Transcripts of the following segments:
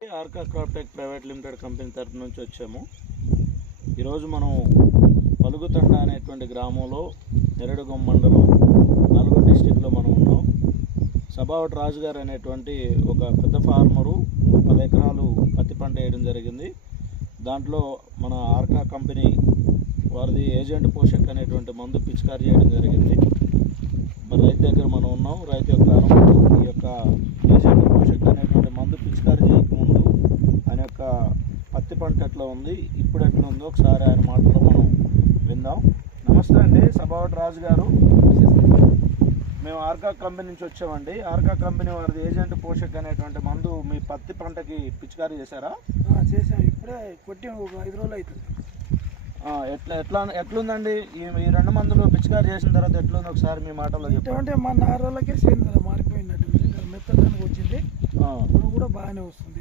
Arka క్రాప్టెక్ private limited company తరఫు నుంచి వచ్చాము. ఈరోజు మనం పలుగుతండ అనేటువంటి గ్రామంలో నెరడుగొమ్మ మండలం నల్గొండ డిస్టిక్లో మనం ఉన్నాం. సబావట్ రాజు గారు అనేటువంటి ఒక పెద్ద ఫార్మరు 10 ఎకరాలు పత్తి పంట వేయడం జరిగింది. దాంట్లో మన ఆర్కా కంపెనీ వారిది ఏజెంట్ పోషక్ అనేటువంటి మందు పిచికారీ చేయడం జరిగింది. మరి రైతు దగ్గర మనం ఉన్నాం. రైతు యొక్క అనుభవం, ఈ యొక్క ఏజెంట్ పోషక్ అనేటువంటి మందు పిచికారీ చేయకముందు ఆయన యొక్క పత్తి పంట ఎట్లా ఉంది, ఇప్పుడు ఎట్లా ఉందో ఒకసారి ఆయన మాటలో మనం విందాం. నమస్తే అండి, సబావట్ రాజు గారు. మేము ఆర్కా కంపెనీ నుంచి వచ్చామండి. ఆర్కా కంపెనీ వారిది ఏజెంట్ పోషక్ అనేటువంటి మందు మీ పత్తి పంటకి పిచికారీ చేశారా? చేసాం, ఇప్పుడే కొట్టి ఒక 5 రోజులు అవుతుంది. ఎట్లుందండి ఈ 2 మందులు పిచికారీ చేసిన తర్వాత ఎట్లుంది ఒకసారి మీ మాటలో చెప్పండి. అంటే మా 4 రోజులకే సేంద్ర మారిపోయినట్టు మెత్తడానికి వచ్చింది. పురుగు కూడా బాగానే వస్తుంది,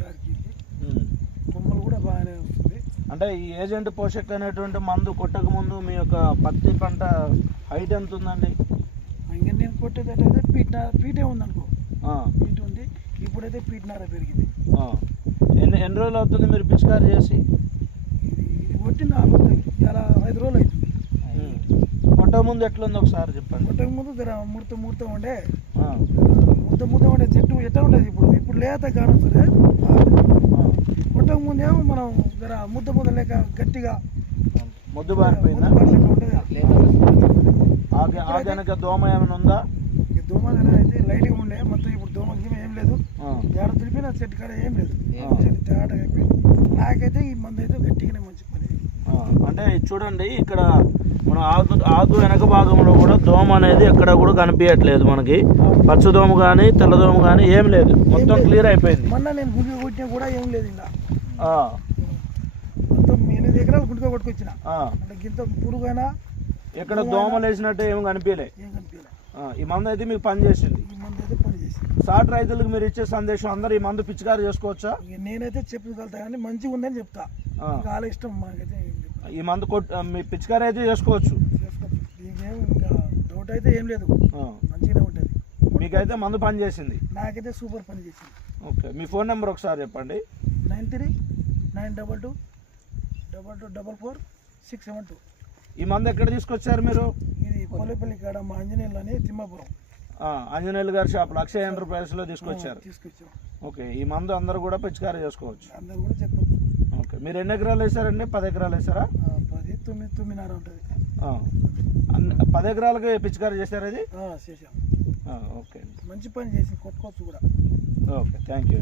కొమ్మలు కూడా బాగానే వస్తుంది. అంటే ఈ ఏజెంట్ పోషక్ అనేటువంటి మందు కొట్టక ముందు మీ యొక్క పత్తి పంట హైట్ ఎంత ఉందండి? ఇంకా నేను కొట్టేదైతే పీటే ఉంది అనుకో, పీట ఉంది. ఇప్పుడైతే పీటన్నర పెరిగింది. ఎన్ని రోజులు అవుతుంది మీరు పిచికారీ చేసి? ఇది కొట్టి 4 రోజులు, ఇలా 5 రోజులు అవుతుంది. కొట్టక ముందు ఎట్లుంది ఒకసారి చెప్పండి. కొట్టక ముందు ముడత ఉండే, ముద్ద ఉండే చెట్టు ఎట్లా ఉండేది. ఇప్పుడు లేత కాను సరే, కొట్టక ముందేమో మనం ముద్ద లేక గట్టిగా ముద్దు బారిపోయిందా? ఆగనక దోమ ఏమైనా ఉందా? దోమ అయితే లైట్గా ఉండే, మొత్తం ఇప్పుడు దోమ ఏం లేదు. ఏడ తులిపిన చెట్టు కాడ ఏం లేదు, తేడా అయిపోయింది. నాకైతే ఈ మందు అయితే గట్టిగానే మంచి పని. అంటే చూడండి, ఇక్కడ మనం ఆకు వెనక భాగంలో కూడా దోమ అనేది ఎక్కడ కూడా కనిపించట్లేదు మనకి. పచ్చదోమ కానీ తెల్లదోమ కానీ ఏం లేదు, మొత్తం క్లియర్ అయిపోయింది. మొన్న నేను గుండె కొట్టినా కూడా ఏం లేదు. ఇంకా మొత్తం 8 ఎకరాలు గుండె కొట్టుకొచ్చిన, అంటే గింత పురుగైనా ఎక్కడ దోమలు వేసినట్టు ఏం కనిపించలే. ఈ మందు అయితే మీకు పని చేసింది. సాటి రైతులకు మీరు ఇచ్చే సందేశం, అందరు ఈ మందు పిచికారీ చేసుకోవచ్చా? నేనైతే చెప్పగలుగుతా, కానీ మంచిగా ఉందని చెప్తా. చాలా ఇష్టం మాకైతే. ఈ మందు మీ పిచికారీ అయితే చేసుకోవచ్చు. దీనికేం ఇంకా డౌట్ అయితే ఏం లేదు, మంచిగానే ఉంటుంది. మీకైతే మందు పని చేసింది? నాకైతే సూపర్ పని చేసింది. ఓకే, మీ ఫోన్ నెంబర్ ఒకసారి చెప్పండి. 9392224467. ఈ మందు ఎక్కడ తీసుకొచ్చారు మీరు? ఇది కొల్లేపల్లి కాడ మా ఆంజనేయులు అని తిమ్మాపురం, ఆంజనేయులు గారి షాప్లో అక్షయ ఎంటర్ప్రైజెస్లో తీసుకొచ్చారు. తీసుకొచ్చాం. ఓకే, ఈ మందు అందరూ కూడా పిచికారీ చేసుకోవచ్చు. అందరూ కూడా చెప్పవచ్చు. ఓకే, మీరు ఎన్ని ఎకరాలు వేసారండి? 10 ఎకరాలు వేసారా? 9.9 ఉంటుంది. 10 ఎకరాలకి పిచికారీ చేశారు అది? చేసాం. ఓకే, మంచి పని చేసి కొట్టుకోవచ్చు కూడా. Okay, thank you.